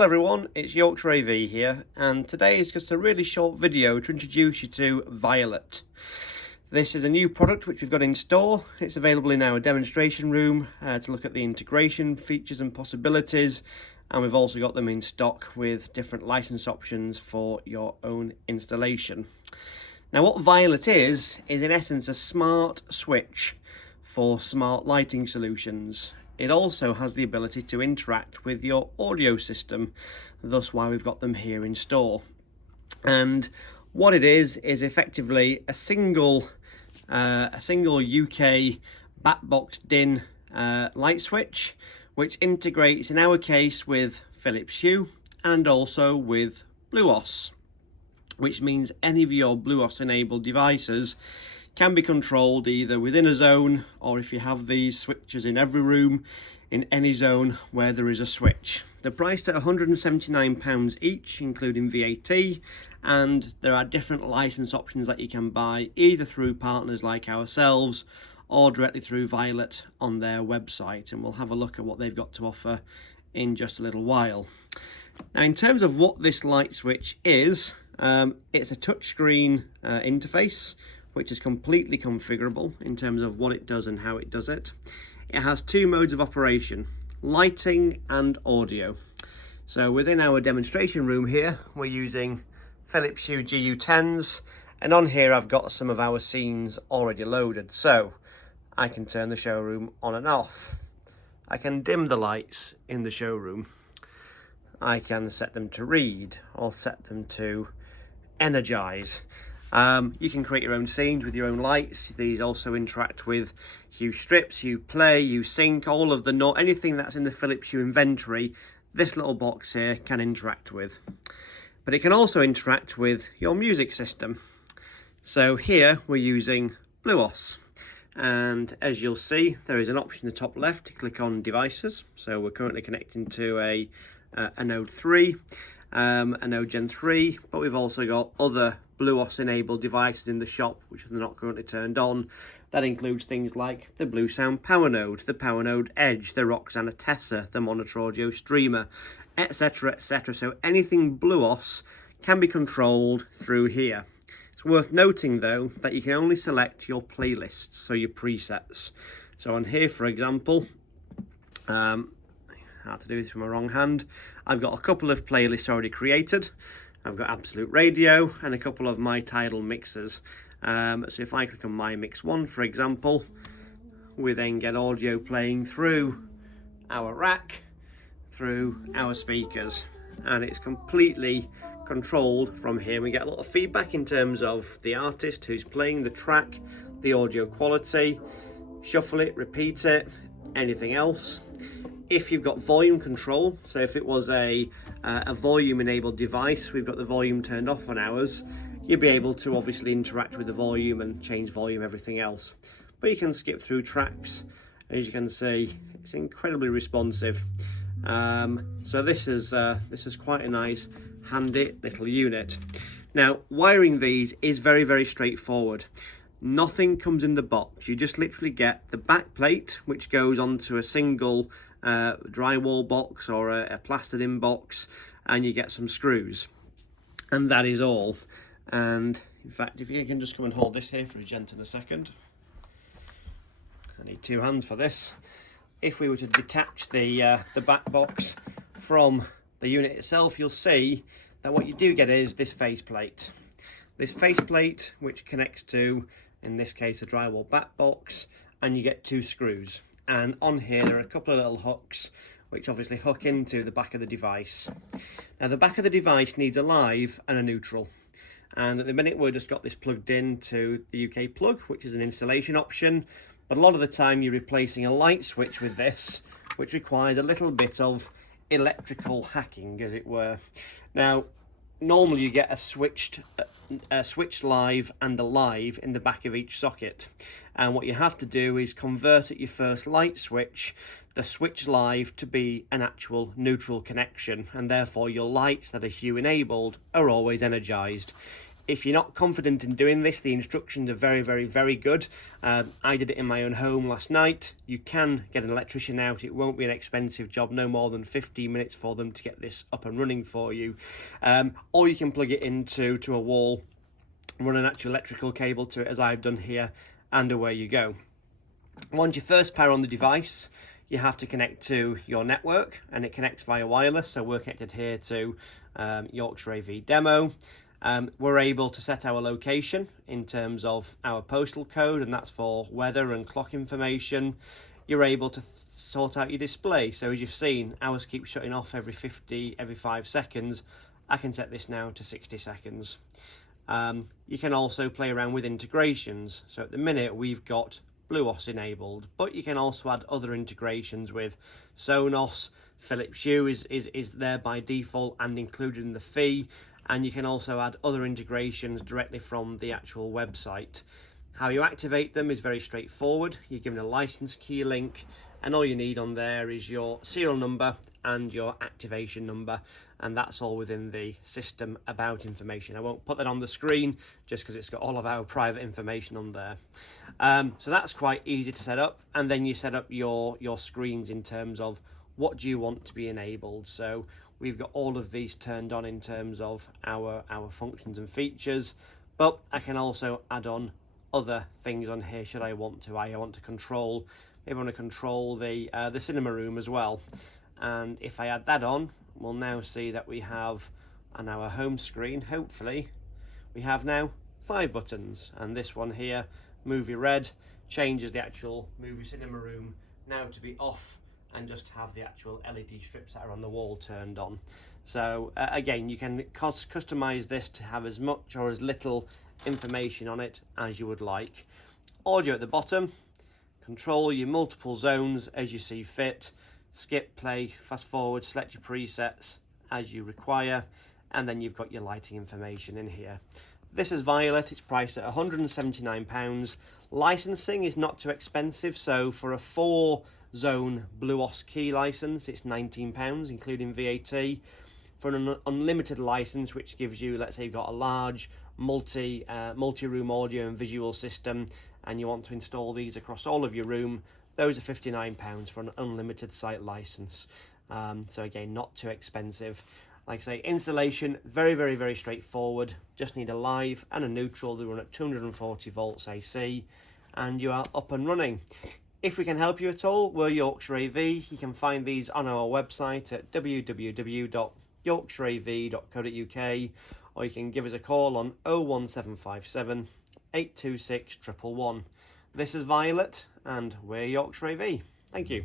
Hello everyone, it's Yorkshire AV here, and today is just a really short video to introduce you to Violet. This is a new product which we've got in store. It's available in our demonstration room to look at the integration features and possibilities, and we've also got them in stock with different license options for your own installation. Now what Violet is in essence a smart switch for smart lighting solutions. It also has the ability to interact with your audio system, thus why we've got them here in store. And what it is effectively a single UK backbox DIN light switch, which integrates in our case with Phillips HUE and also with BluOS, which means any of your BluOS enabled devices can be controlled either within a zone, or if you have these switches in every room, in any zone where there is a switch. They're priced at £179 each, including VAT, and there are different license options that you can buy either through partners like ourselves or directly through Violet on their website, and we'll have a look at what they've got to offer in just a little while. Now in terms of what this light switch is, it's a touchscreen interface which is completely configurable in terms of what it does and how it does it. It has two modes of operation, lighting and audio. So within our demonstration room here, we're using Phillips HUE GU10s, and on here I've got some of our scenes already loaded. So I can turn the showroom on and off. I can dim the lights in the showroom. I can set them to read or set them to energize. You can create your own scenes with your own lights. These also interact with HUE strips, HUE play, HUE sync, all of anything that's in the Philips HUE inventory, this little box here can interact with. But it can also interact with your music system. So here we're using BluOS, and as you'll see there is an option in the top left to click on devices. So we're currently connecting to a Node 3, a Node Gen 3, but we've also got other BluOS enabled devices in the shop which are not currently turned on. That includes things like the Bluesound Power Node, the Power Node Edge, the Roxana Tessa, the Monitor Audio Streamer, etc, etc. So anything BluOS can be controlled through here. It's worth noting though that you can only select your playlists, so your presets. So on here for example, how to do this with my wrong hand, I've got a couple of playlists already created. I've got Absolute Radio and a couple of my Tidal mixers. So if I click on my mix 1 for example, we then get audio playing through our rack, through our speakers, and it's completely controlled from here. We get a lot of feedback in terms of the artist who's playing the track, the audio quality, shuffle it, repeat it, anything else. If you've got volume control, so if it was a volume enabled device, we've got the volume turned off on ours, you'll be able to obviously interact with the volume and change volume, everything else. But you can skip through tracks. As you can see, it's incredibly responsive. So this is quite a nice handy little unit. Now wiring these is very, very straightforward. Nothing comes in the box. You just literally get the back plate, which goes onto a single drywall box or a plastered in box, and you get some screws, and that is all. And in fact, if you can just come and hold this here for a gent in a second. I need two hands for this. If we were to detach the back box from the unit itself, you'll see that what you do get is this faceplate. This faceplate which connects to, in this case, a drywall back box, and you get two screws. And on here there are a couple of little hooks which obviously hook into the back of the device. Now the back of the device needs a live and a neutral, and at the minute we've just got this plugged in to the UK plug, which is an installation option, but a lot of the time you're replacing a light switch with this, which requires a little bit of electrical hacking, as it were. Now normally you get a switched live and a live in the back of each socket, and what you have to do is convert at your first light switch the switch live to be an actual neutral connection, and therefore your lights that are HUE enabled are always energized. If you're not confident in doing this, the instructions are very, very, very good. I did it in my own home last night. You can get an electrician out. It won't be an expensive job, no more than 15 minutes for them to get this up and running for you. Or you can plug it into a wall, run an actual electrical cable to it, as I've done here, and away you go. Once you first power on the device, you have to connect to your network, and it connects via wireless. So we're connected here to Yorkshire AV demo. We're able to set our location in terms of our postal code, and that's for weather and clock information. You're able to sort out your display. So as you've seen, ours keep shutting off every 5 seconds. I can set this now to 60 seconds. You can also play around with integrations. So at the minute we've got BluOS enabled, but you can also add other integrations with Sonos. Phillips HUE is there by default and included in the fee. And you can also add other integrations directly from the actual website. How you activate them is very straightforward. You're given a license key link, and all you need on there is your serial number and your activation number, and that's all within the system about information. I won't put that on the screen just because it's got all of our private information on there. So that's quite easy to set up, and then you set up your screens in terms of what do you want to be enabled. So we've got all of these turned on in terms of our functions and features, but I can also add on other things on here should I want to. I want to control, maybe I want to control the cinema room as well. And if I add that on, we'll now see that we have on our home screen, hopefully, we have now 5 buttons. And this one here, movie red, changes the actual movie cinema room now to be off, and just have the actual LED strips that are on the wall turned on. So again, you can customize this to have as much or as little information on it as you would like. Audio at the bottom, control your multiple zones as you see fit, skip, play, fast forward, select your presets as you require, and then you've got your lighting information in here. This is Violet, it's priced at £179. Licensing is not too expensive, so for a 4-zone BluOS key license, it's £19, including VAT. For an unlimited license, which gives you, let's say you've got a large multi-room audio and visual system, and you want to install these across all of your room, those are £59 for an unlimited site license. So again, not too expensive. Like I say, installation, very, very, very straightforward. Just need a live and a neutral. They run at 240 volts AC, and you are up and running. If we can help you at all, we're Yorkshire AV. You can find these on our website at www.yorkshireav.co.uk, or you can give us a call on 01757 826 111. This is Violet, and we're Yorkshire AV. Thank you.